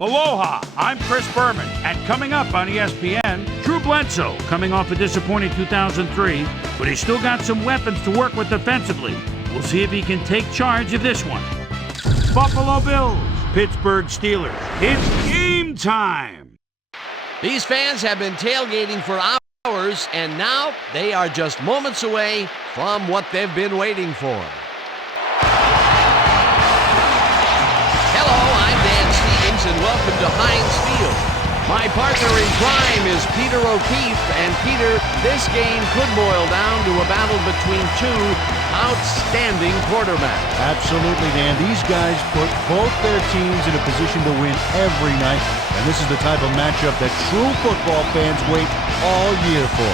Aloha, I'm Chris Berman, and coming up on ESPN, Drew Bledsoe coming off a disappointing 2003, but he's still got some weapons to work with defensively. We'll see if he can take charge of this one. Buffalo Bills, Pittsburgh Steelers. It's game time! These fans have been tailgating for hours, and now they are just moments away from what they've been waiting for. And welcome to Heinz Field. My partner in crime is Peter O'Keefe, and Peter, this game could boil down to a battle between two outstanding quarterbacks. Absolutely, Dan. These guys put both their teams in a position to win every night, and this is the type of matchup that true football fans wait all year for.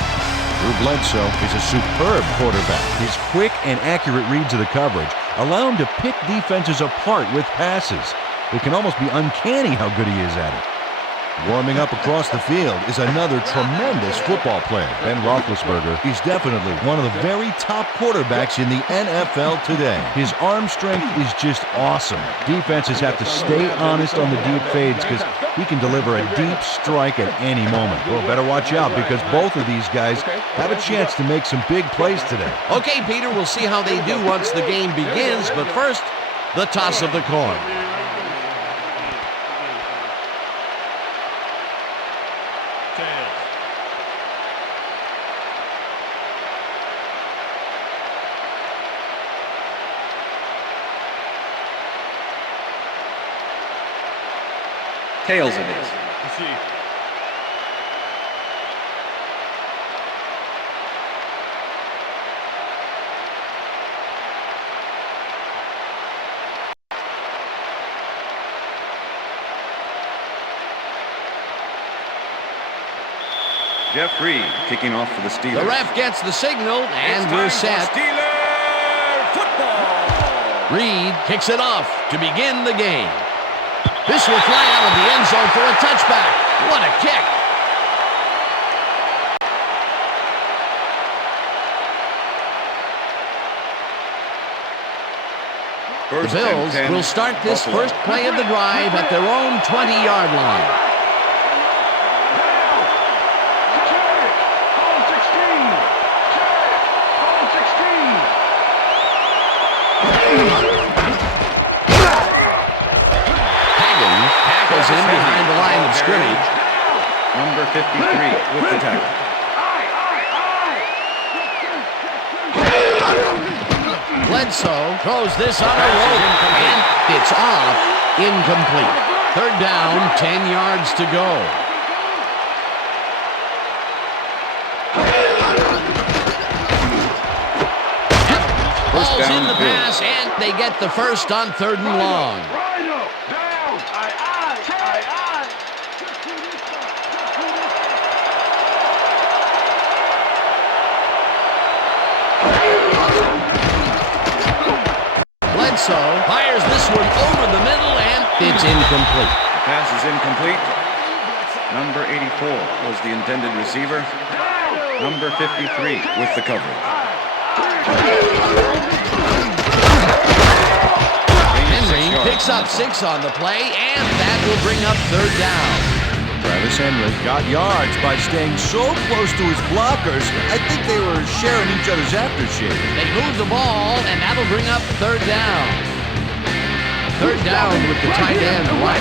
Drew Bledsoe is a superb quarterback. His quick and accurate reads of the coverage allow him to pick defenses apart with passes. It can almost be uncanny how good he is at it. Warming up across the field is another tremendous football player. Ben Roethlisberger is definitely one of the very top quarterbacks in the NFL today. His arm strength is just awesome. Defenses have to stay honest on the deep fades because he can deliver a deep strike at any moment. Well, better watch out because both of these guys have a chance to make some big plays today. Okay, Peter, we'll see how they do once the game begins, but first, the toss of the coin. Tails it is. Jeff Reed kicking off for the Steelers. The ref gets the signal, and we're set. Steeler football. Reed kicks it off to begin the game. This will fly out of the end zone for a touchback. What a kick. The Bills will start this first play of the drive at their own 20-yard line. In behind the line of scrimmage. Number 53 with the tackle. Bledsoe throws this on a rope, and it's off, incomplete. Third down, 10 yards to go. Ball's in the pass, and they get the first on 3rd and long. Bledsoe fires this one over the middle, and it's incomplete. The pass is incomplete. Number 84 was the intended receiver. Number 53 with the coverage. Henry picks up 6 on the play, and that will bring up 3rd down. Travis Henry got yards by staying so close to his blockers, I think they were sharing each other's aftershave. They move the ball, and that'll bring up 3rd down. 3rd down with the tight end right.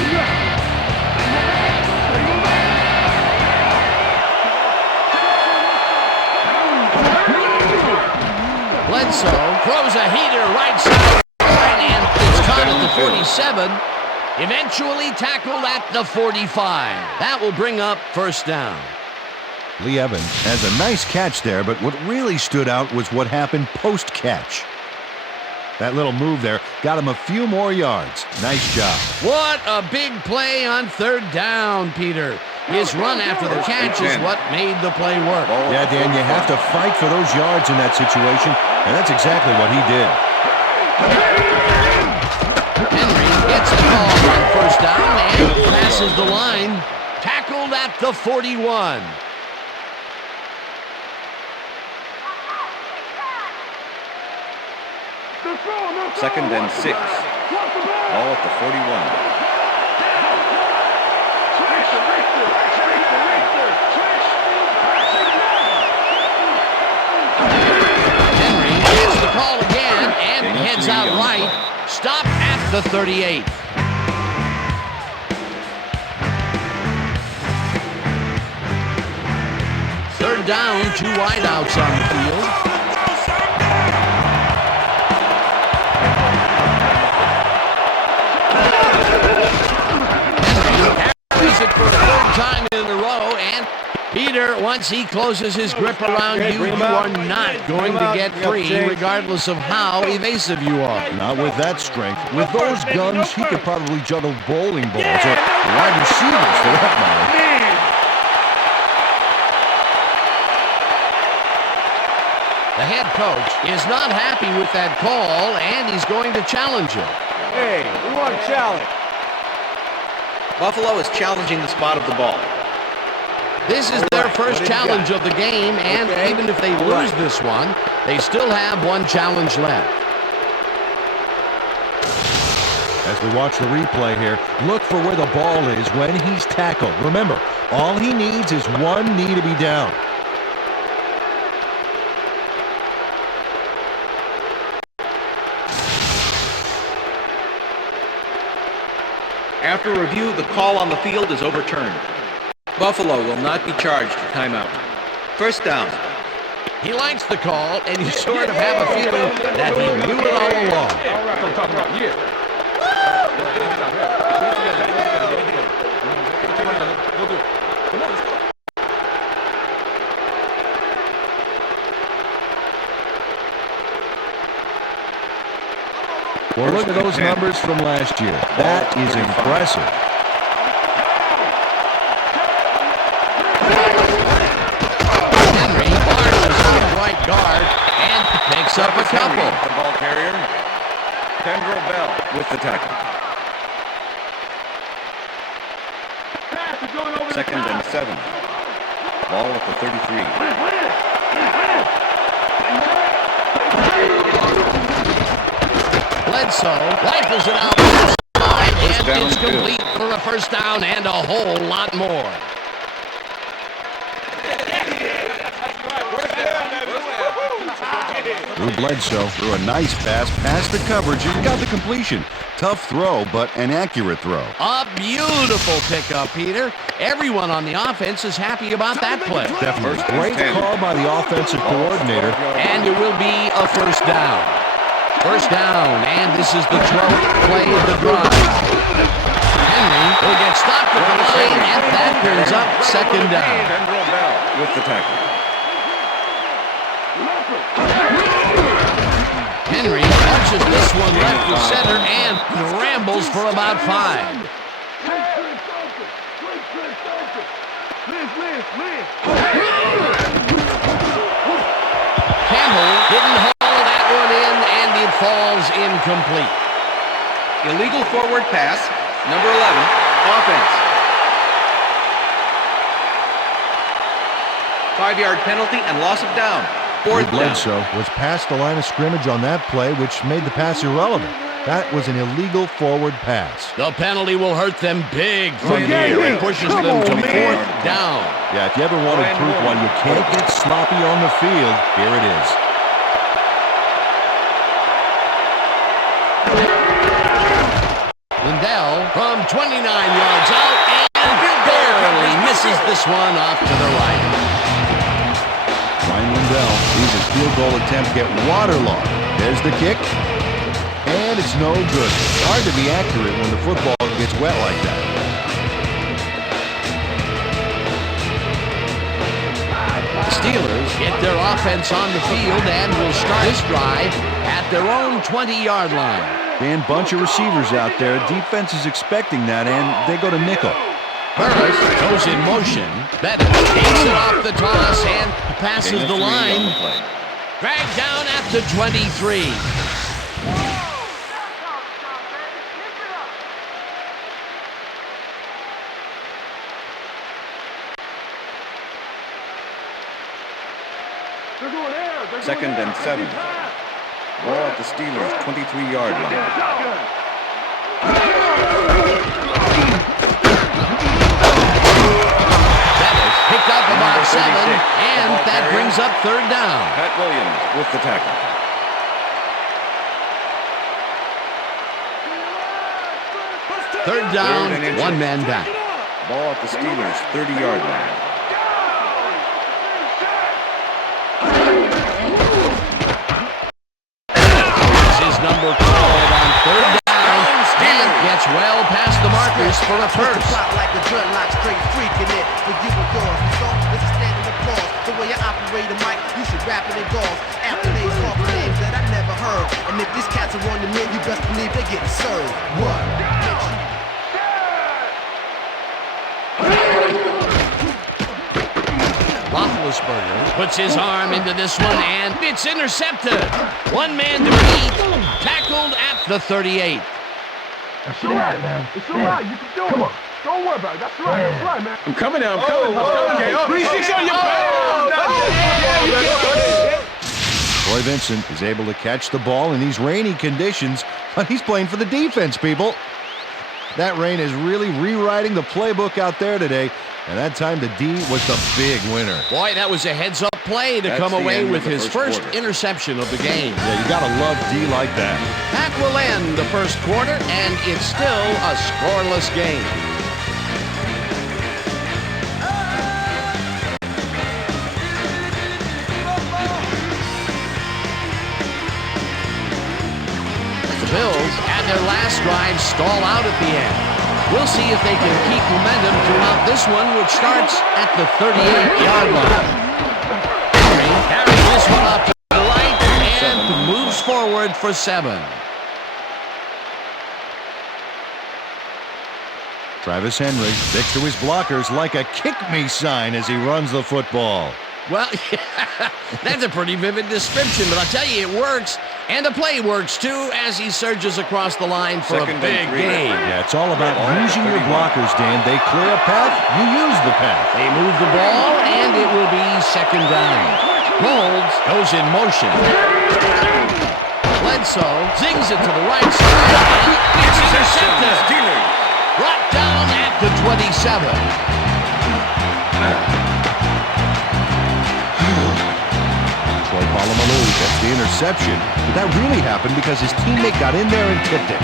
Bledsoe throws a heater right side line, and it's caught at the 47. Eventually tackled at the 45. That will bring up 1st down. Lee Evans has a nice catch there, but what really stood out was what happened post-catch. That little move there got him a few more yards. Nice job. What a big play on 3rd down, Peter. His run after the catch is what made the play work. Yeah, Dan, you have to fight for those yards in that situation, and that's exactly what he did. Henry gets the ball on 1st down and passes the line. Tackled at the 41. Second and 6. Ball at the 41. the 38th. Third down, 2 wideouts on the field. Carries it for a third time in a row, and Peter, once he closes his grip around you, you are not going to get free, regardless of how evasive you are. Not with that strength. With those guns, he could probably juggle bowling balls or wide receivers for that matter. The head coach is not happy with that call, and he's going to challenge him. Hey, we want a challenge. Buffalo is challenging the spot of the ball. This is their first challenge of the game, and even if they lose this one, they still have one challenge left. As we watch the replay here, look for where the ball is when he's tackled. Remember, all he needs is one knee to be down. After review, the call on the field is overturned. Buffalo will not be charged for timeout. First down. He likes the call, and you sort of have a feeling that he knew it all along. All right, I'm talking about here. Well, look at those numbers from last year. That is impressive. Henry marches on the right guard and picks up a couple. The ball carrier. Kendrell Bell with the tackle. Second and 7. Ball at the 33. Bledsoe rifles it out and down, it's complete for a first down and a whole lot more. Drew Bledsoe threw a nice pass past the coverage and got the completion. Tough throw, but an accurate throw. A beautiful pickup, Peter. Everyone on the offense is happy about that play. Definitely. Great call by the offensive coordinator. And it will be a first down. First down, and this is the 12th play of the drive. Henry will get stopped at the line, and that brings up second down. Kendrell Bell with the tackle. Henry punches this one left to center and rambles for about 5. Campbell didn't haul that one in, and it falls incomplete. Illegal forward pass, number 11, offense. 5-yard penalty and loss of down. Fourth down. Bledsoe was past the line of scrimmage on that play, which made the pass irrelevant. That was an illegal forward pass. The penalty will hurt them big from here and pushes them to fourth down. Yeah, if you ever wanted proof why you can't get sloppy on the field, here it is. Lindell from 29 yards out and barely misses this one off to the right. Ryan Lindell sees his field goal attempt get waterlogged. There's the kick. And it's no good. It's hard to be accurate when the football gets wet like that. The Steelers get their offense on the field and will start this drive at their own 20-yard line. Dan, bunch of receivers out there. Defense is expecting that, and they go to nickel. Burris goes in motion. Bennett takes it off the toss and passes the line. Dragged down at the 23. Second and 7. Ball at the Steelers' 23-yard line. Picked up about 7, and that brings up third down. Pat Williams with the tackle. Third down, Third and inches. one man back. Ball at the Steelers' 30-yard line. This is number 12 on third down. And gets well past the markers for a first. Like a dreadlock, straight freaking it for you and yours. So this is standing applause. The way I operate a mic, you should rap it in balls. After they talk names that I never heard. And if these cats are on the menu, you best believe they getting served. What? Roethlisberger puts his arm into this one, and it's intercepted. One man to beat, tackled at the 38. It's all right, man. It's all right. You can do it. Don't worry about it. That's right. That's right, man. I'm coming now. I'm coming. Okay. 360 on your back. Troy Vincent is able to catch the ball in these rainy conditions, but he's playing for the defense, people. That rain is really rewriting the playbook out there today, and that time the D was the big winner. Boy, that was a heads-up play to That's come the away end with of the his first first quarter. interception of the game. Yeah, you gotta love D like that. That will end the first quarter, and it's still a scoreless game. The Bills had their last drive stall out at the end. We'll see if they can keep momentum throughout this one, which starts at the 38-yard line. Henry carries this one up to the right and moves forward for 7. Travis Henry sticks to his blockers like a kick-me sign as he runs the football. Well, that's a pretty vivid description, but I'll tell you, it works. And the play works, too, as he surges across the line for Second a big and 3. gain. Yeah, it's all about using your blockers, Dan. They clear a path, you use the path. They move the ball, and it will be second down. Holds goes in motion. Bledsoe zings it to the right side. It's intercepted. Steelers. Brought down at the 27. Troy Polamalu gets the interception, but that really happened because his teammate got in there and tipped it.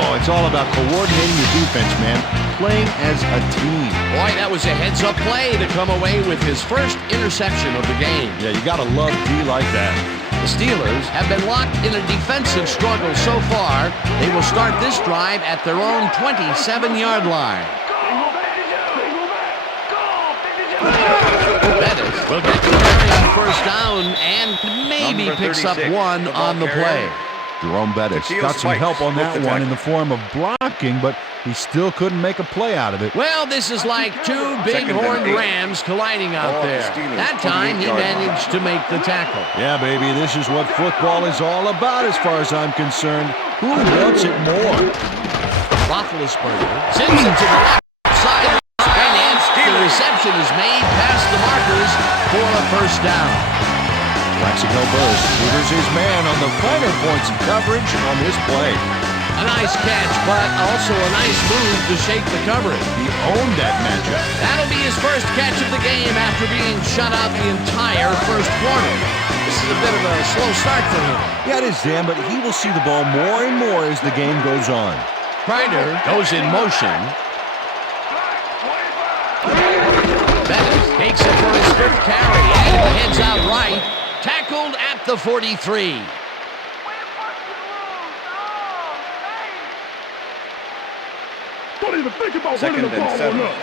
Oh, it's all about coordinating your defense, man. Playing as a team. Boy, that was a heads-up play to come away with his first interception of the game. Yeah, you gotta love D like that. The Steelers have been locked in a defensive struggle so far. They will start this drive at their own 27-yard line. Bettis will get the carry on first down and maybe Number picks up 36, one the ball on the play. carrier. Jerome Bettis Steals got some spikes help on with that the one tackle. in the form of blocking, but he still couldn't make a play out of it. Well, this is like two big-horned and 8. Rams colliding out Ball at there. the Steelers' That time, he 28-yard line. managed to make the tackle. Yeah, baby, this is what football is all about as far as I'm concerned. Who wants it more? Roethlisberger sends it to the left side, and the reception is made past the markers for a first down. Plaxico Burress tutors his man on the finer points of coverage on this play. A nice catch, but also a nice move to shake the coverage. He owned that matchup. That'll be his first catch of the game after being shut out the entire first quarter. This is a bit of a slow start for him. Yeah, it is, Dan, but he will see the ball more and more as the game goes on. Kreider goes in motion. Bettis takes it for his fifth carry and heads out right. Tackled at the 43. Don't even think about Second running the ball and 7. on us.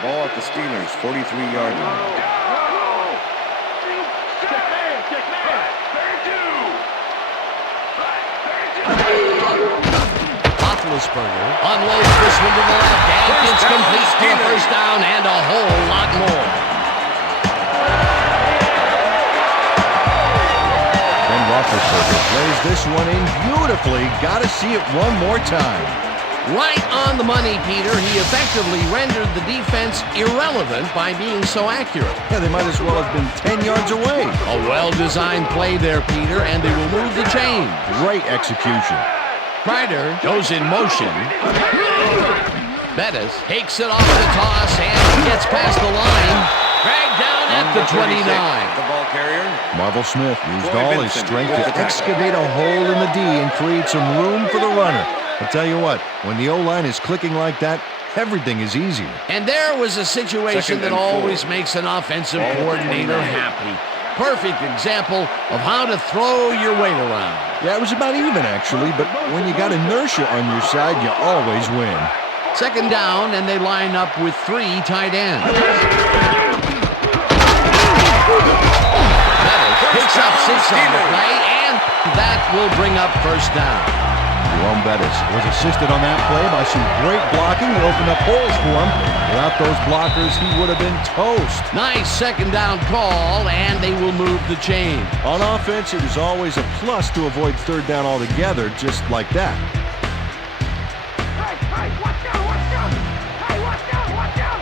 Ball at the Steelers' 43-yard line. Roethlisberger unloads this one to the left, and it's complete for a first down and a whole lot more. Then Roethlisberger plays this one in beautifully. Got to see it one more time. Right on the money, Peter. He effectively rendered the defense irrelevant by being so accurate. Yeah, they might as well have been 10 yards away. A well-designed play there, Peter, and they will move the chains. Great execution. Kreider goes in motion. Bettis takes it off the toss and gets past the line. Dragged down at the 29. The ball carrier. Marvel Smith used Troy all his Vincent strength with to the tackle. excavate a hole in the D and create some room for the runner. I'll tell you what, when the O-line is clicking like that, everything is easier. And there was a situation that always makes an offensive coordinator happy. Perfect example of how to throw your weight around. Yeah, it was about even, actually, but when you got inertia on your side, you always win. Second down, and they line up with 3 tight ends. Picks up 6 on the play, and that will bring up first down. Jerome Bettis was assisted on that play by some great blocking that opened up holes for him. Without those blockers, he would have been toast. Nice second down call, and they will move the chain. On offense, it is always a plus to avoid third down altogether, just like that. Hey, watch out, watch out! Hey, watch out, watch out!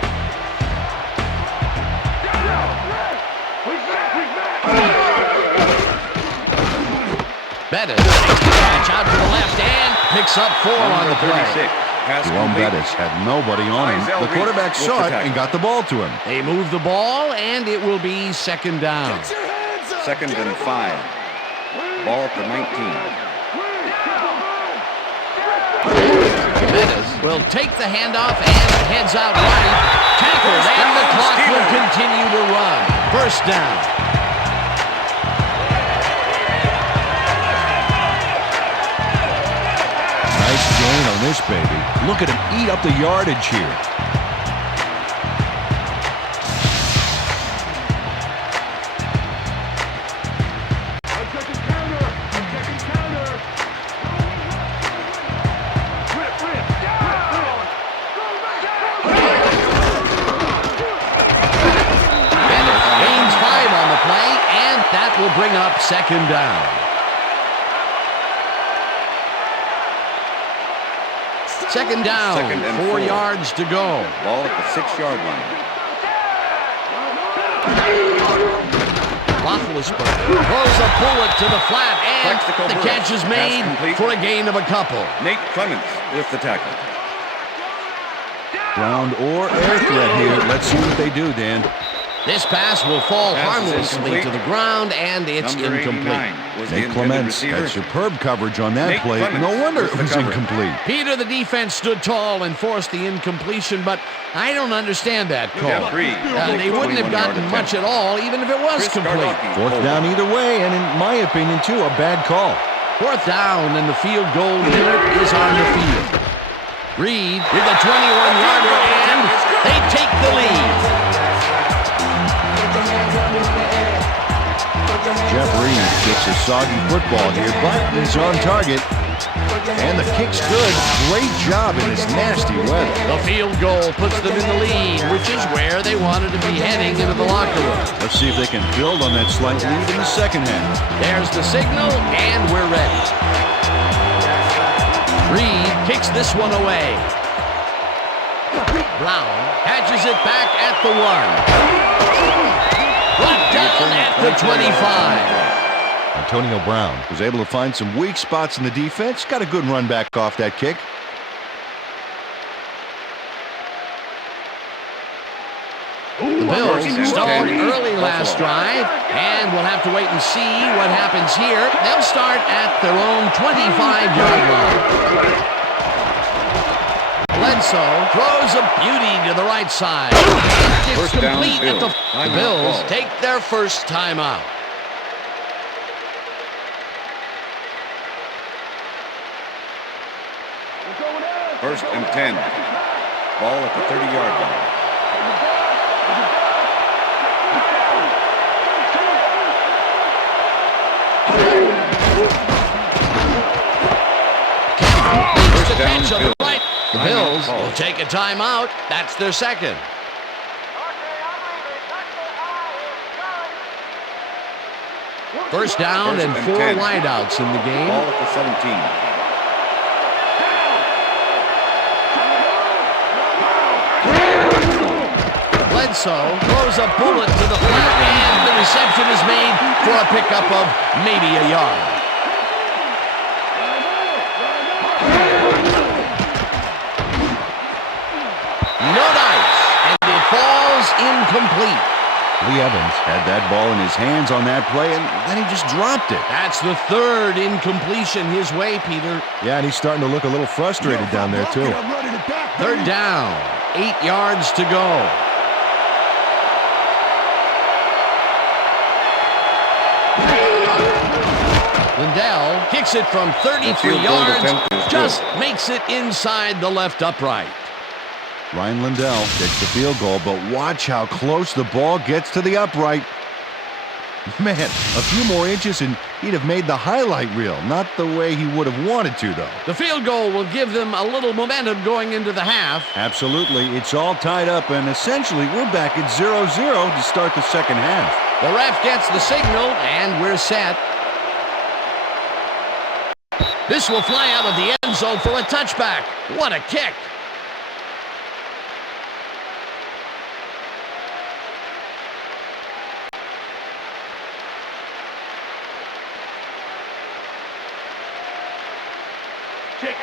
Bettis catch out to the left and picks up 4 on the play. Jerome Bettis had nobody on him. The quarterback saw it and got the ball to him. They move the ball, and it will be second down. Second and 5. Ball at the 19. Bettis will take the handoff and heads out right. Tackled, and the clock will continue to run. First down. Nice gain on this baby. Look at him eat up the yardage here. I'm checking counter! I'm checking counter! Rip! Down! Bettis gains 5 on the play, and that will bring up second down. Second down, Second and 4 4. yards to go. Ball at the 6-yard line. Roethlisberger throws a bullet to the flat, and Practical the burst. catch is Pass made complete. for a gain of a couple. Nate Clements with the tackle. Ground or air threat here. Let's see what they do, Dan. This pass will fall Pass is harmlessly to incomplete. the ground, and it's Number incomplete. 89 was the Nate intended Clements receiver. had superb coverage on that Nate play. Clements No wonder with it the was cover. incomplete. Peter, the defense stood tall and forced the incompletion, but I don't understand that call. Yeah, 3. They wouldn't have 21-yard gotten much at all, even if it was Chris complete. Gardocki. Fourth down either way, and in my opinion, too, a bad call. Fourth down, and the field goal unit is on the field. Reed with a 21-yarder, and they take the lead. Jeff Reed gets a soggy football here, but he's on target. And the kick's good. Great job in this nasty weather. The field goal puts them in the lead, which is where they wanted to be heading into the locker room. Let's see if they can build on that slight lead in the second half. There's the signal, and we're ready. Reed kicks this one away. Brown catches it back at the 1. Brought down at the 25. Antonio Brown was able to find some weak spots in the defense. Got a good run back off that kick. The Bills stalled early last drive, and we'll have to wait and see what happens here. They'll start at their own 25-yard line. Bledsoe throws a beauty to the right side. It's First down, complete at the Bills. Bills Timeout. take their first timeout. First and 10. Ball at the 30-yard line. First down, pitch on the Bills. right. The Timeout Bills called. will take a timeout. That's their second. First down First and and 4 10. wideouts in the game. Ball at the 17. Bledsoe throws a bullet to the flat, and the reception is made for a pickup of maybe a yard. No dice, and it falls incomplete. Lee Evans had that ball in his hands on that play, and then he just dropped it. That's the third incompletion his way, Peter. Yeah, and he's starting to look a little frustrated down there, too. Third down, 8 yards to go. Lindell kicks it from 33 yards, just makes it inside the left upright. Ryan Lindell takes the field goal, but watch how close the ball gets to the upright. Man, a few more inches and he'd have made the highlight reel. Not the way he would have wanted to, though. The field goal will give them a little momentum going into the half. Absolutely. It's all tied up, and essentially we're back at 0-0 to start the second half. The ref gets the signal, and we're set. This will fly out of the end zone for a touchback. What a kick.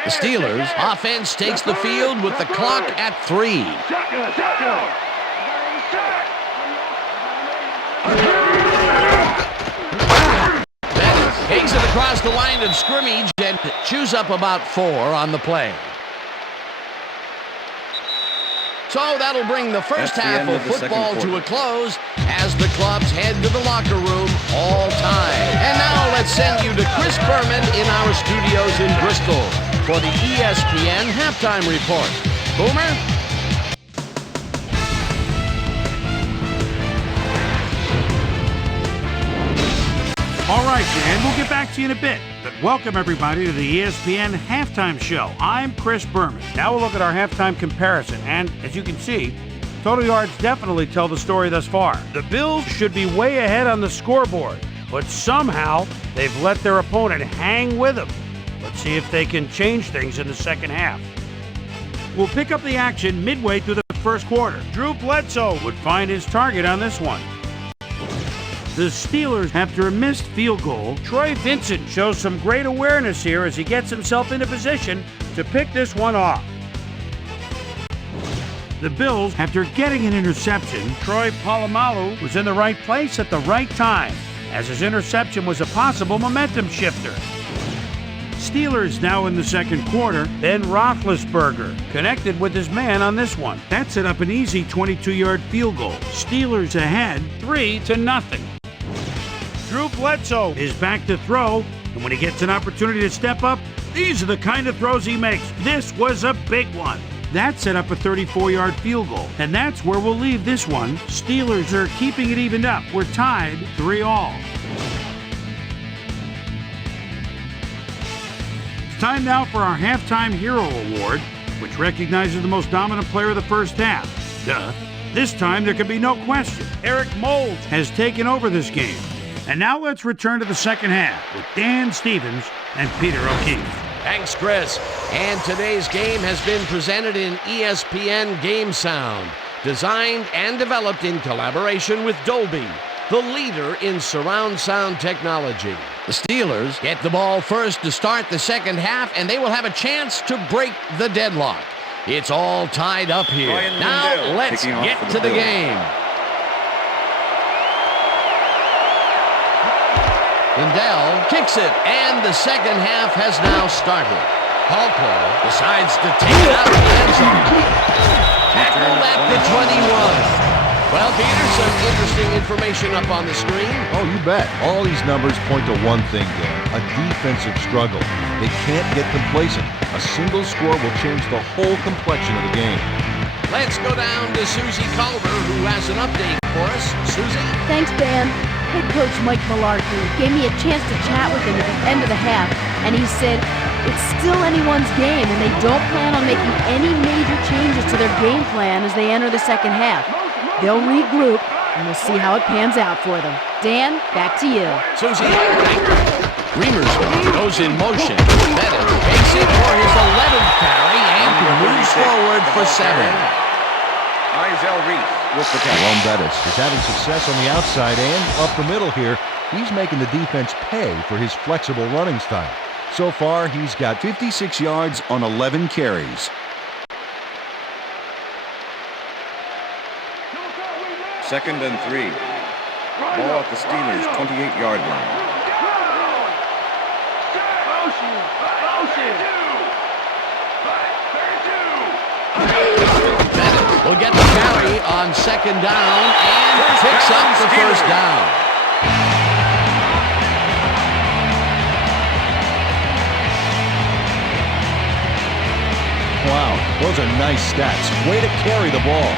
The Steelers offense takes the field with the clock at 3. Bettis takes it across the line of scrimmage and chews up about 4 on the play. So that'll bring the first half of football to a close as the clubs head to the locker room all tied. And now let's send you to Chris Berman in our studios in Bristol for the ESPN Halftime Report. Boomer? All right, Dan, we'll get back to you in a bit. But welcome, everybody, to the ESPN Halftime Show. I'm Chris Berman. Now we'll look at our halftime comparison. And as you can see, total yards definitely tell the story thus far. The Bills should be way ahead on the scoreboard, but somehow they've let their opponent hang with them. Let's see if they can change things in the second half. We'll pick up the action midway through the first quarter. Drew Bledsoe would find his target on this one. The Steelers, after a missed field goal, Troy Vincent shows some great awareness here as he gets himself into position to pick this one off. The Bills, after getting an interception, Troy Polamalu was in the right place at the right time, as his interception was a possible momentum shifter. Steelers now in the second quarter. Ben Roethlisberger connected with his man on this one. That set up an easy 22-yard field goal. Steelers ahead 3-0. Drew Bledsoe is back to throw, and when he gets an opportunity to step up, these are the kind of throws he makes. This was a big one. That set up a 34-yard field goal, and that's where we'll leave this one. Steelers are keeping it evened up. We're tied 3-3. It's time now for our Halftime Hero Award, which recognizes the most dominant player of the first half. Duh. This time there can be no question. Eric Moulds has taken over this game. And now let's return to the second half with Dan Stevens and Peter O'Keefe. Thanks, Chris. And today's game has been presented in ESPN Game Sound, designed and developed in collaboration with Dolby, the leader in surround sound technology. The Steelers get the ball first to start the second half, and they will have a chance to break the deadlock. It's all tied up here. Now let's get to the game. Lindell kicks it, and the second half has now started. Hallclaw decides to take it out of the end zone. Tackled at the 21. Well, Peter, some interesting information up on the screen. Oh, you bet. All these numbers point to one thing, Dan. A defensive struggle. They can't get complacent. A single score will change the whole complexion of the game. Let's go down to Susie Culver, who has an update for us. Susie? Thanks, Dan. Head coach Mike Mularkey gave me a chance to chat with him at the end of the half, and he said it's still anyone's game, and they don't plan on making any major changes to their game plan as they enter the second half. They'll regroup, and we'll see how it pans out for them. Dan, back to you. Susie, Reamersville goes in motion. Bennett takes it for his 11th carry and moves forward for 7. Izell Reese with the catch. Jerome Bettis is having success on the outside and up the middle here. He's making the defense pay for his flexible running style. So far, he's got 56 yards on 11 carries. Second and 3. Ball at the Steelers' 28-yard line. Bennett will get the carry on second down and picks up the first down. Wow, those are nice stats. Way to carry the ball.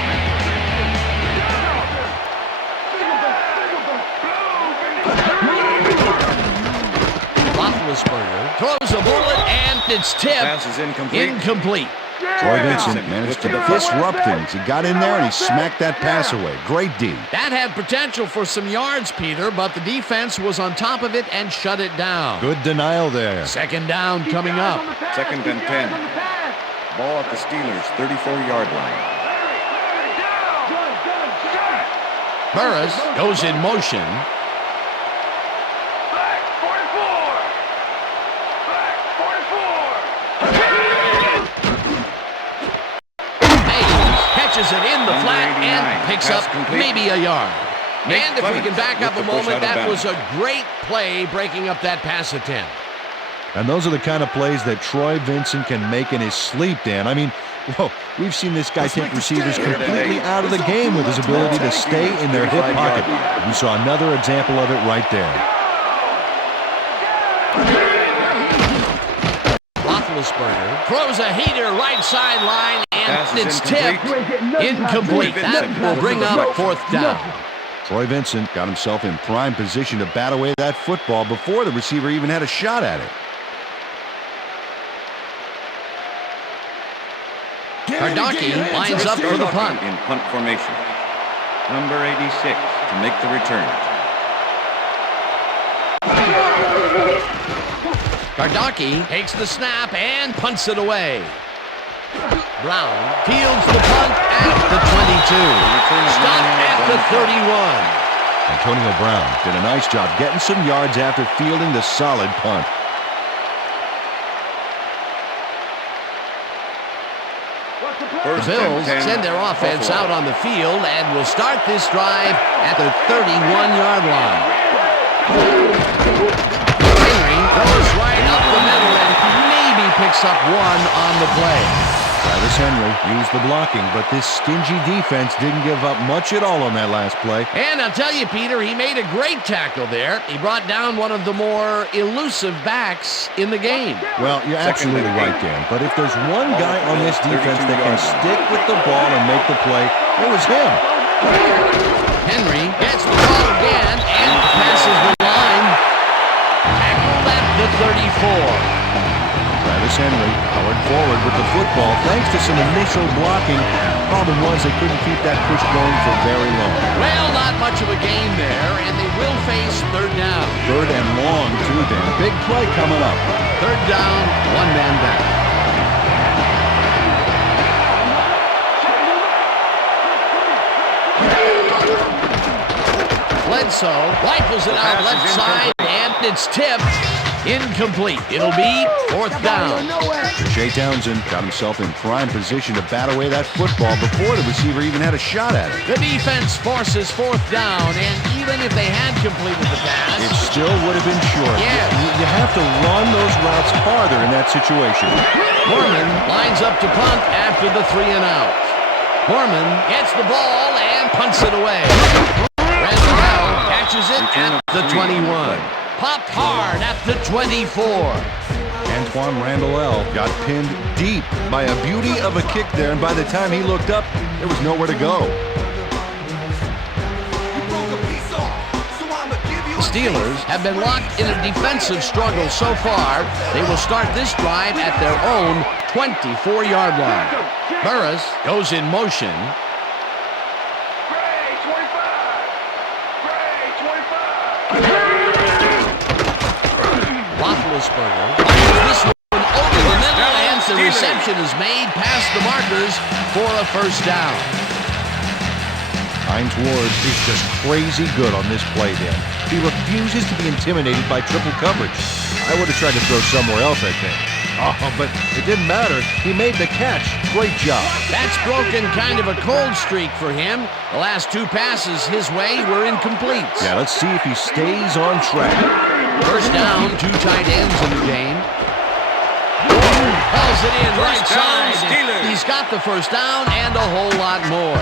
Roethlisberger throws a bullet and it's tipped. Pass is incomplete. Incomplete. Troy Vincent managed to disrupt things. He got in there and he smacked that pass away. Great D. That had potential for some yards, Peter, but the defense was on top of it and shut it down. Good denial there. Second down coming up. Second and 10. Ball at the Steelers' 34-yard line. Burris goes in motion. Catches it in the flat and picks up maybe a yard. And if we can back up a moment, that was a great play breaking up that pass attempt. And those are the kind of plays that Troy Vincent can make in his sleep, Dan. I mean, whoa, we've seen this guy take receivers completely out of the game with his ability to stay in their hip pocket. We saw another example of it right there. Roethlisberger throws a heater right sideline, and it's tipped. Incomplete. That will bring up fourth down. Troy Vincent got himself in prime position to bat away that football before the receiver even had a shot at it. Kardaki lines up for the punt. In punt formation. Number 86 to make the return. Kardaki takes the snap and punts it away. Brown fields the punt at the 22. Stop at the 31. Antonio Brown did a nice job getting some yards after fielding the solid punt. The Bills send their offense out on the field and will start this drive at the 31-yard line. Henry goes right up the middle and maybe picks up one on the play. Travis Henry used the blocking, but this stingy defense didn't give up much at all on that last play. And I'll tell you, Peter, he made a great tackle there. He brought down one of the more elusive backs in the game. Well, you're absolutely right, Dan. But if there's one guy on this defense that can stick with the ball and make the play, it was him. Henry gets the ball again and passes the line. Tackled at the 34. Travis Henry powered forward with the football thanks to some initial blocking. Problem was they couldn't keep that push going for very long. Well, not much of a gain there, and they will face third down. Third and long, too, Dan. Big play coming up. Third down, one man back. Bledsoe rifles it out left side, and it's tipped. Incomplete. It'll be fourth down. Jay Townsend got himself in prime position to bat away that football before the receiver even had a shot at it. The defense forces fourth down, and even if they had completed the pass, it still would have been short. Yeah. You have to run those routes farther in that situation. Mormon lines up to punt after the 3 and out. Mormon gets the ball and punts it away. Randall catches it at the 21. Popped hard at the 24. Antoine Randall got pinned deep by a beauty of a kick there, and by the time he looked up, there was nowhere to go. The Steelers have been locked in a defensive struggle so far. They will start this drive at their own 24-yard line. Burris goes in motion. Roethlisberger this one over the middle, and the reception is made past the markers for a first down. Hines Ward is just crazy good on this play, Dan. He refuses to be intimidated by triple coverage. I would have tried to throw somewhere else, I think. Oh, but it didn't matter. He made the catch. Great job. That's broken kind of a cold streak for him. The last two passes his way were incomplete. Yeah, let's see if he stays on track. First down, two tight ends in the game. Hauls it in right side. Steelers. He's got the first down and a whole lot more.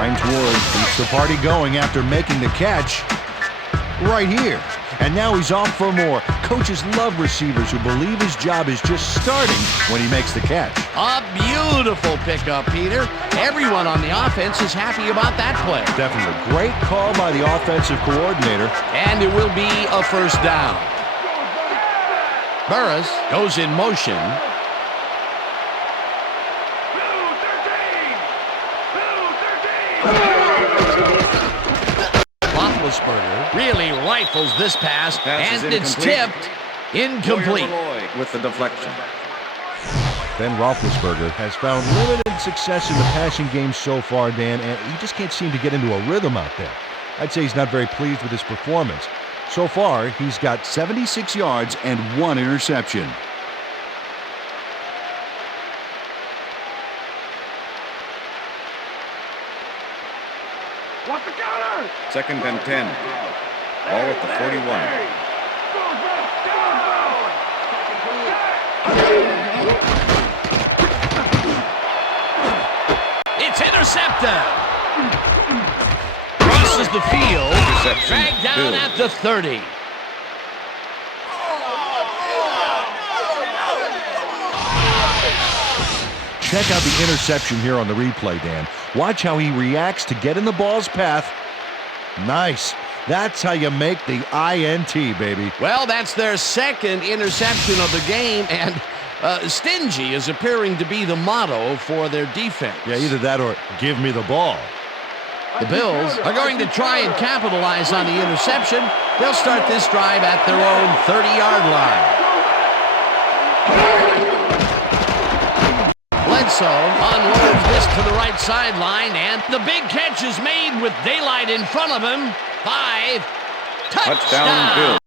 Hines Ward keeps the party going after making the catch right here. And now he's off for more. Coaches love receivers who believe his job is just starting when he makes the catch. A beautiful pickup, Peter. Everyone on the offense is happy about that play. Definitely a great call by the offensive coordinator. And it will be a first down. Burris goes in motion. Roethlisberger really rifles this pass, Pass and is it's incomplete. tipped incomplete. With the deflection. Ben Roethlisberger has found limited success in the passing game so far, Dan, and he just can't seem to get into a rhythm out there. I'd say he's not very pleased with his performance. So far, he's got 76 yards and 1 interception. What's the counter? 2nd and 10. Ball at the 41. It's intercepted. Crosses the field. Interception. Dragged down Bills. at the 30. Check out the interception here on the replay, Dan. Watch how he reacts to get in the ball's path. Nice. That's how you make the INT, baby. Well, that's their second interception of the game, and stingy is appearing to be the motto for their defense. Yeah, either that or give me the ball. The Bills are going to try and capitalize on the interception. They'll start this drive at their own 30-yard line. Bledsoe unloads this to the right sideline, and the big catch is made with daylight in front of him. 5. Touchdown, Bills.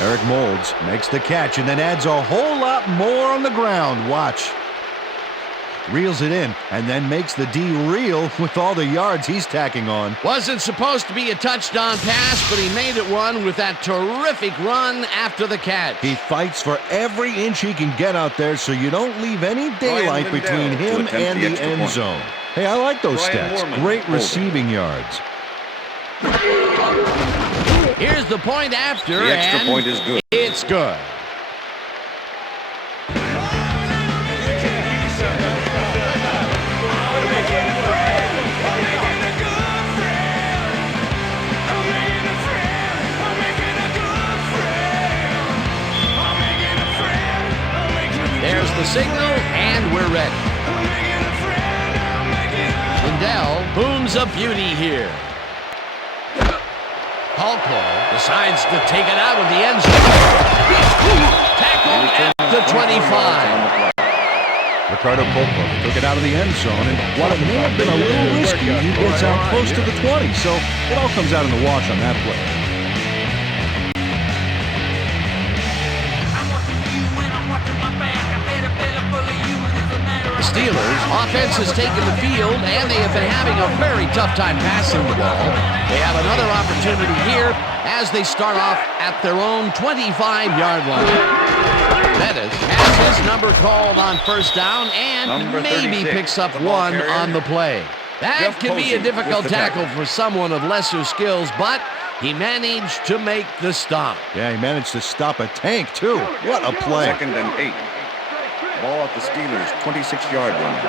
Eric Moulds makes the catch and then adds a whole lot more on the ground. Watch. Reels it in and then makes the D reel with all the yards he's tacking on. Wasn't supposed to be a touchdown pass, but he made it one with that terrific run after the catch. He fights for every inch he can get out there so you don't leave any daylight Ryan between Lindell him to attempt and the the extra end point. zone. Hey, I like those Ryan stats. Warman Great holding. receiving yards. Here's the point after, The extra and point is good. it's good. There's the signal, and we're ready. Lindell booms a beauty here. Halko decides to take it out of the end zone. Tackled at the 25. Ricardo Polko took it out of the end zone, and while it may have been a little risky, he gets out close to the 20, so it all comes out in the wash on that play. The Steelers' offense has taken the field, and they have been having a very tough time passing the ball. They have another opportunity here as they start off at their own 25-yard line. Bettis has his number called on first down and Number maybe 36, picks up the ball one carrier. on the play. That Jeff can be Posey a difficult with the tackle tackle. for someone of lesser skills, but he managed to make the stop. Yeah, he managed to stop a tank, too. What a play. 2nd and 8. Ball at the Steelers' 26-yard line.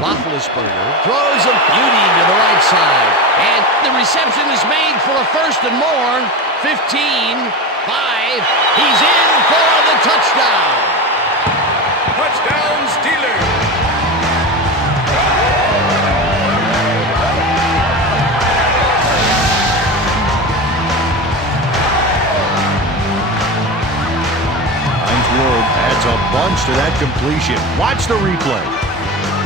Roethlisberger throws a beauty to the right side, and the reception is made for a first and more. 15, 5, he's in for the touchdown. Touchdown, Steelers! after that completion. Watch the replay.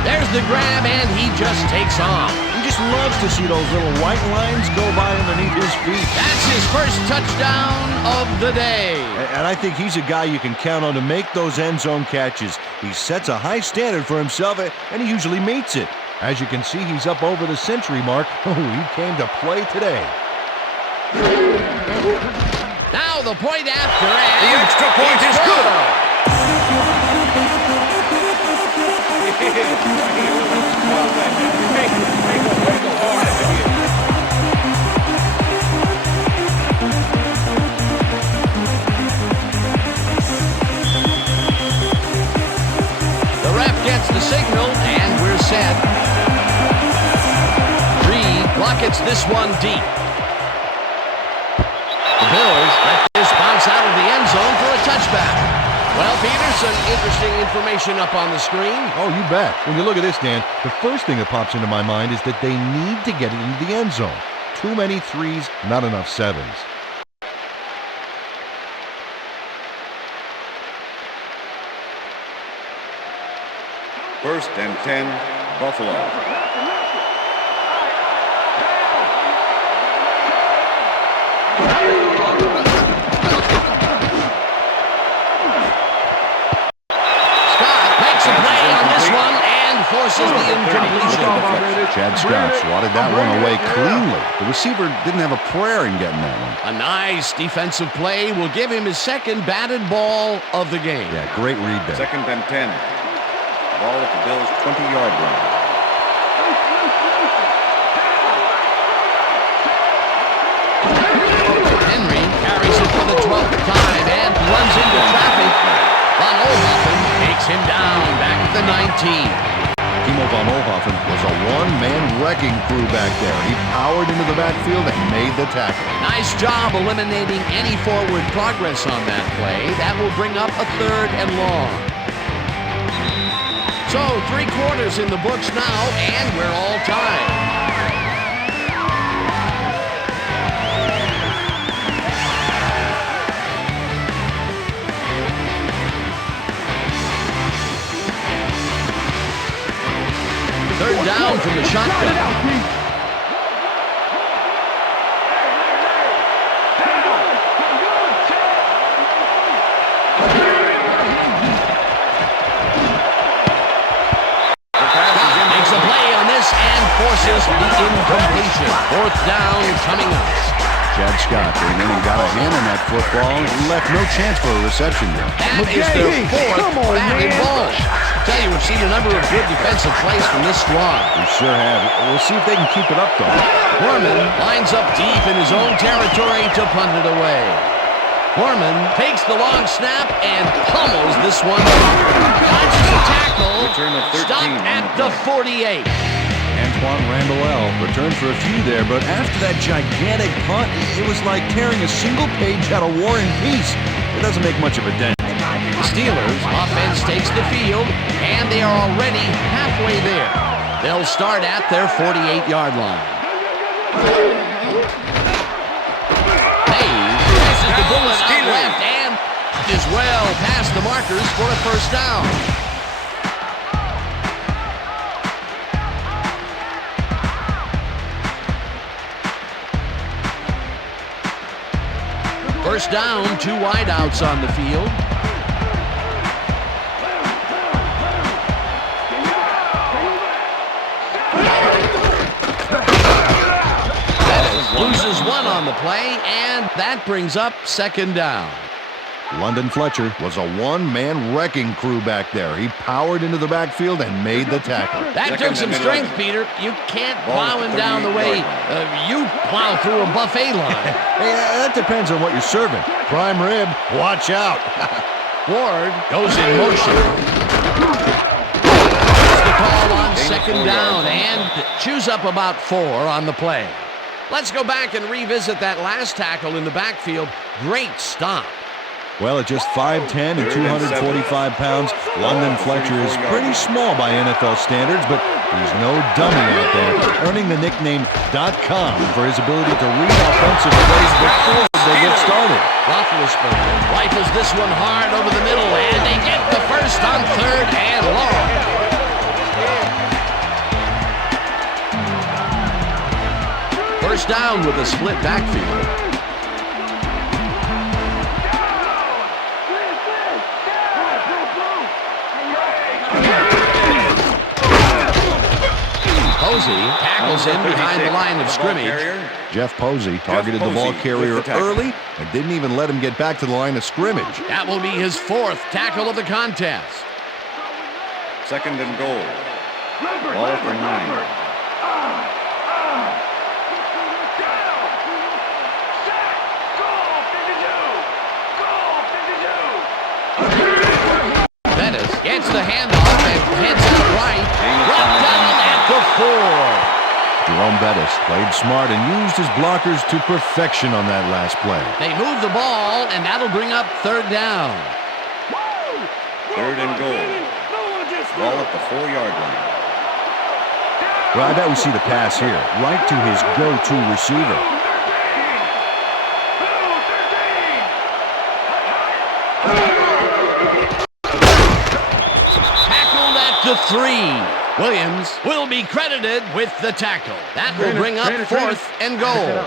There's the grab, and he just takes off. He just loves to see those little white lines go by underneath his feet. That's his first touchdown of the day. And I think he's a guy you can count on to make those end zone catches. He sets a high standard for himself, and he usually meets it. As you can see, he's up over the century mark. Oh, he came to play today. Now the point after, and The extra point is good. The ref gets the signal, and we're set. Reed buckets this one deep. The Bills let this bounce out of the end zone for a touchback. Well, Peter, some interesting information up on the screen. Oh, you bet. When you look at this, Dan, the first thing that pops into my mind is that they need to get it into the end zone. Too many threes, not enough sevens. First and 10, Buffalo. Forces the incompletion. Chad Scott swatted that one away cleanly. The receiver didn't have a prayer in getting that one. A nice defensive play will give him his second batted ball of the game. Yeah, great read there. Second and 10. Ball at the Bills' 20-yard line. Henry carries it for the 12th time and runs into traffic. Von Oelhoffen takes him down back at the 19. Timo Von Oelhoffen was a one-man wrecking crew back there. He powered into the backfield and made the tackle. Nice job eliminating any forward progress on that play. That will bring up a third and long. So, 3 quarters in the books now, and we're all tied. Third down from the shotgun. Makes a play on this and forces the incompletion. Fourth down coming up. Chad Scott came in and got a hand on that football and left no chance for a reception there. That is their fourth batted ball. Tell you, we've seen a number of good defensive plays from this squad. We sure have. We'll see if they can keep it up, though. Gorman lines up deep in his own territory to punt it away. Gorman takes the long snap and pummels this one. Dodges the tackle. Stopped at the 48. Antoine Randall returned for a few there, but after that gigantic punt, it was like tearing a single page out of War and Peace. It doesn't make much of a dent. The Steelers' offense takes the field, and they are already halfway there. They'll start at their 48-yard line. Hayes passes the bullet out left and is well past the markers for a first down. First down, 2 wideouts on the field. Loses one on the play, and that brings up second down. London Fletcher was a one-man wrecking crew back there. He powered into the backfield and made the tackle. That took some strength, Peter. You can't plow him down the way you plow through a buffet line. Hey, that depends on what you're serving. Prime rib, watch out. Ward goes in motion. That's the call on second down and chews up about 4 on the play. Let's go back and revisit that last tackle in the backfield. Great stop. Well, at just 5'10" and 245 pounds, London Fletcher is pretty small by NFL standards, but he's no dummy out there, earning the nickname .com for his ability to read offensive plays before they get started. Roethlisberger rifles this one hard over the middle, and they get the first on third and long. First down with a split backfield. Posey tackles in behind the line of scrimmage. Jeff Posey targeted the ball carrier early and didn't even let him get back to the line of scrimmage. That will be his fourth tackle of the contest. Second and goal. Ball for 9. Bettis gets the handoff and heads out right. Brought down at the 4. Jerome Bettis played smart and used his blockers to perfection on that last play. They move the ball, and that'll bring up third down. Third and goal. Ball at the 4-yard line. Well, I bet we see the pass here, right to his go-to receiver. Tackled at the 3. Williams will be credited with the tackle. That will bring up fourth and goal.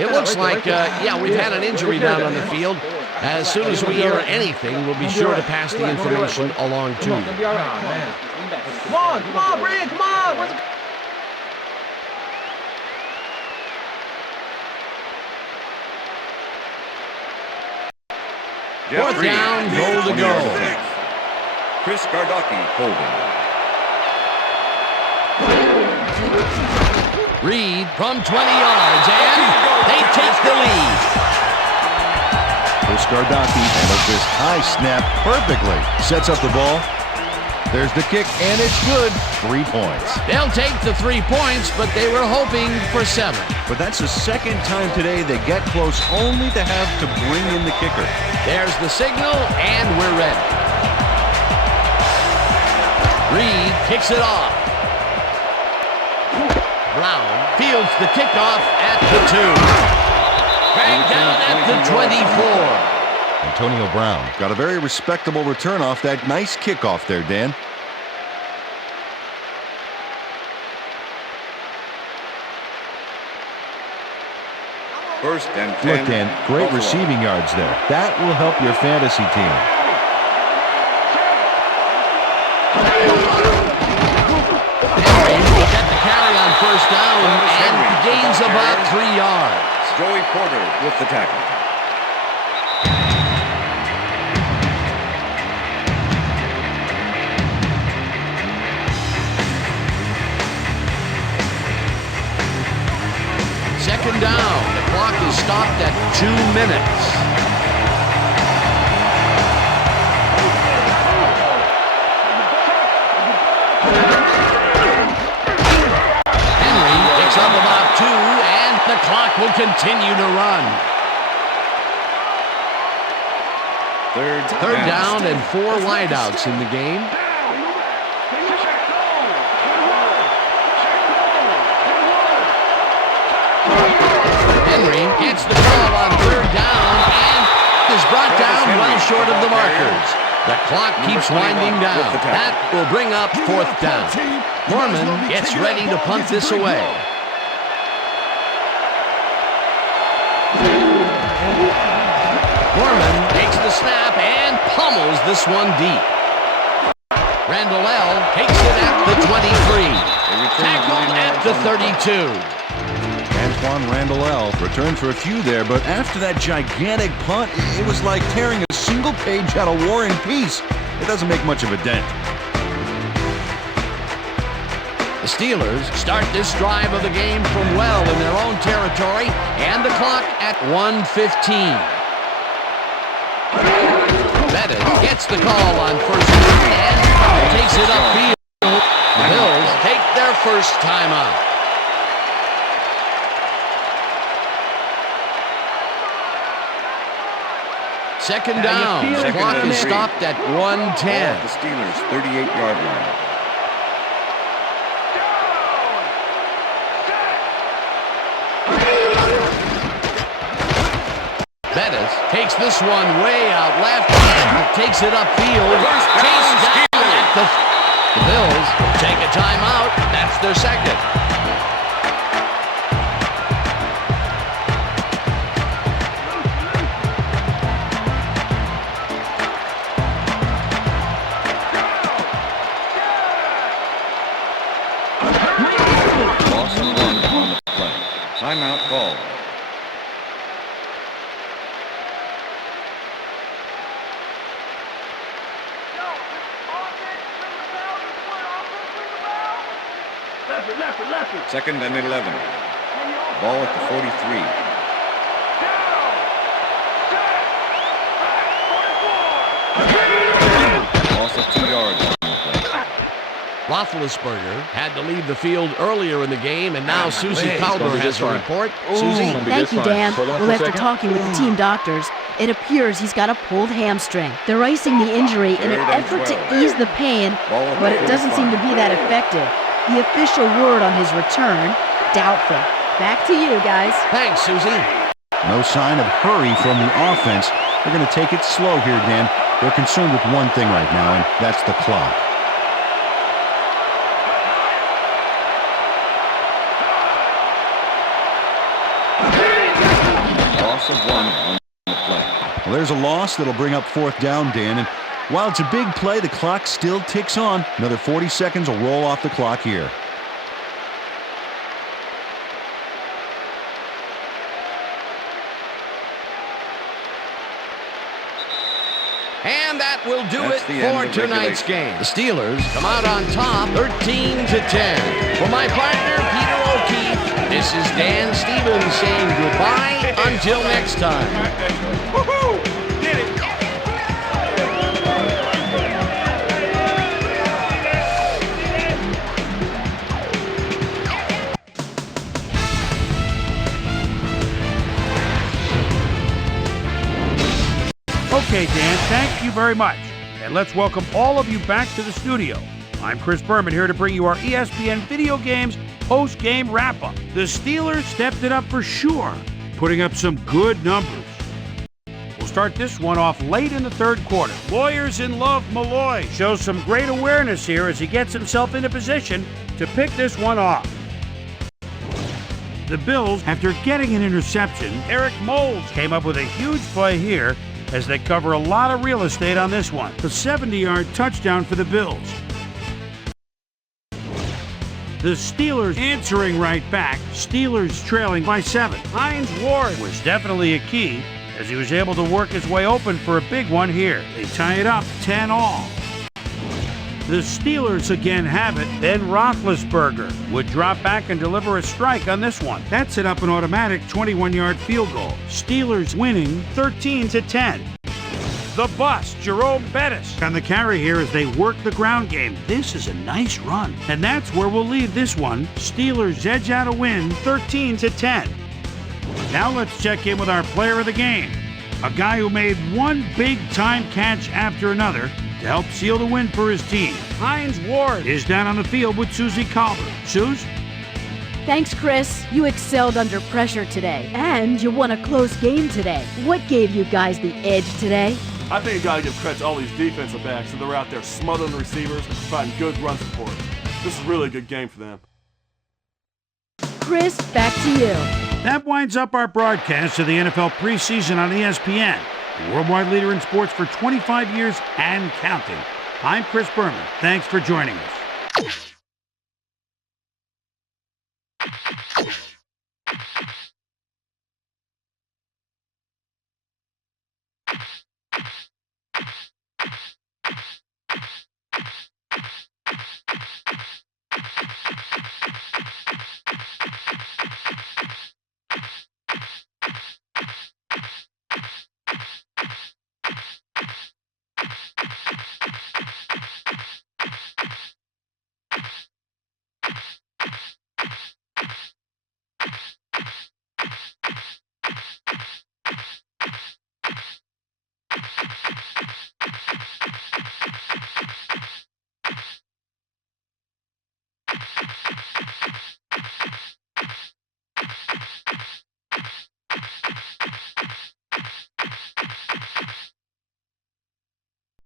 It looks like, we've had an injury down on the field. As soon as we hear anything, we'll be sure to pass the information along to you. Come on, Brand, come on. Fourth down, goal to go. Chris Gardocki holding. Reed from 20 yards, and they take the lead. Chris Gardocki handles this high snap perfectly. Sets up the ball. There's the kick, and it's good. 3 points. They'll take the 3 points, but they were hoping for 7. But that's the second time today they get close only to have to bring in the kicker. There's the signal, and we're ready. Reed kicks it off. Brown fields the kickoff at the 2. Dragged down at the 24. Antonio Brown got a very respectable return off that nice kickoff there, Dan. First and 10. Look, Dan, great receiving yards there. That will help your fantasy team. Henry will get the carry on first down and gains about 3 yards. Joey Porter with the tackle. Second down. The clock is stopped at 2 minutes. Henry picks up about 2, and the clock will continue to run. Third down and 4 wideouts in the game. Henry gets the call on third down and is brought down well short of the markers. The clock keeps winding down. That will bring up fourth down. Foreman gets ready to punt this away. Foreman takes the snap and pummels this one deep. Randall takes it at the 23. Tackled at the 32. Antoine Randall returned for a few there, but after that gigantic punt, it was like tearing a single page out of War and Peace. It doesn't make much of a dent. The Steelers start this drive of the game from well in their own territory, and the clock at 1:15. Bettis gets the call on first down and takes it upfield. The Bills take their first timeout. Second down. The clock is stopped at 1:10. The Steelers' 38-yard line. Takes this one way out left and takes it upfield. Chase down at the Bills will take a timeout. That's their second. Loss of 1 on the play. Timeout called. Second and 11. Ball at the 43. Loss of 2 yards on the play. Roethlisberger had to leave the field earlier in the game, and now Susie Calder has a report. Susie? Thank you, Dan. Well, after talking with the team doctors, it appears he's got a pulled hamstring. They're icing the injury in an effort to ease the pain, but it doesn't seem to be that effective. The official word on his return, doubtful. Back to you, guys. Thanks, Susie. No sign of hurry from the offense. They're going to take it slow here, Dan. They're concerned with one thing right now, and that's the clock. Loss of 1 on the play. Well, there's a loss that'll bring up 4th down, Dan. And while it's a big play, the clock still ticks on. Another 40 seconds will roll off the clock here. And that will do That's it the end for of tonight's regulation. game. The Steelers come out on top 13-10. For my partner, Peter O'Keefe, this is Dan Stevens saying goodbye until next time. Woohoo! Get it! Okay, Dan, thank you very much. And let's welcome all of you back to the studio. I'm Chris Berman here to bring you our ESPN Video Games post-game wrap-up. The Steelers stepped it up for sure, putting up some good numbers. We'll start this one off late in the third quarter. Lawyers in Love Malloy shows some great awareness here as he gets himself into position to pick this one off. The Bills, after getting an interception, Eric Moulds came up with a huge play here as they cover a lot of real estate on this one. The 70-yard touchdown for the Bills. The Steelers answering right back, Steelers trailing by 7. Hines Ward was definitely a key as he was able to work his way open for a big one here. They tie it up 10-all. The Steelers again have it, then Roethlisberger would drop back and deliver a strike on this one. That set up an automatic 21-yard field goal. Steelers winning 13-10. The bust, Jerome Bettis, on the carry here as they work the ground game. This is a nice run. And that's where we'll leave this one. Steelers edge out a win 13-10. Now let's check in with our player of the game. A guy who made one big-time catch after another to help seal the win for his team. Hines Ward is down on the field with Susie Calder. Suze? Thanks, Chris. You excelled under pressure today, and you won a close game today. What gave you guys the edge today? I think you gotta give credit to all these defensive backs that they're out there smothering the receivers and providing good run support. This is really a good game for them. Chris, back to you. That winds up our broadcast of the NFL preseason on ESPN, the worldwide leader in sports for 25 years and counting. I'm Chris Berman. Thanks for joining us.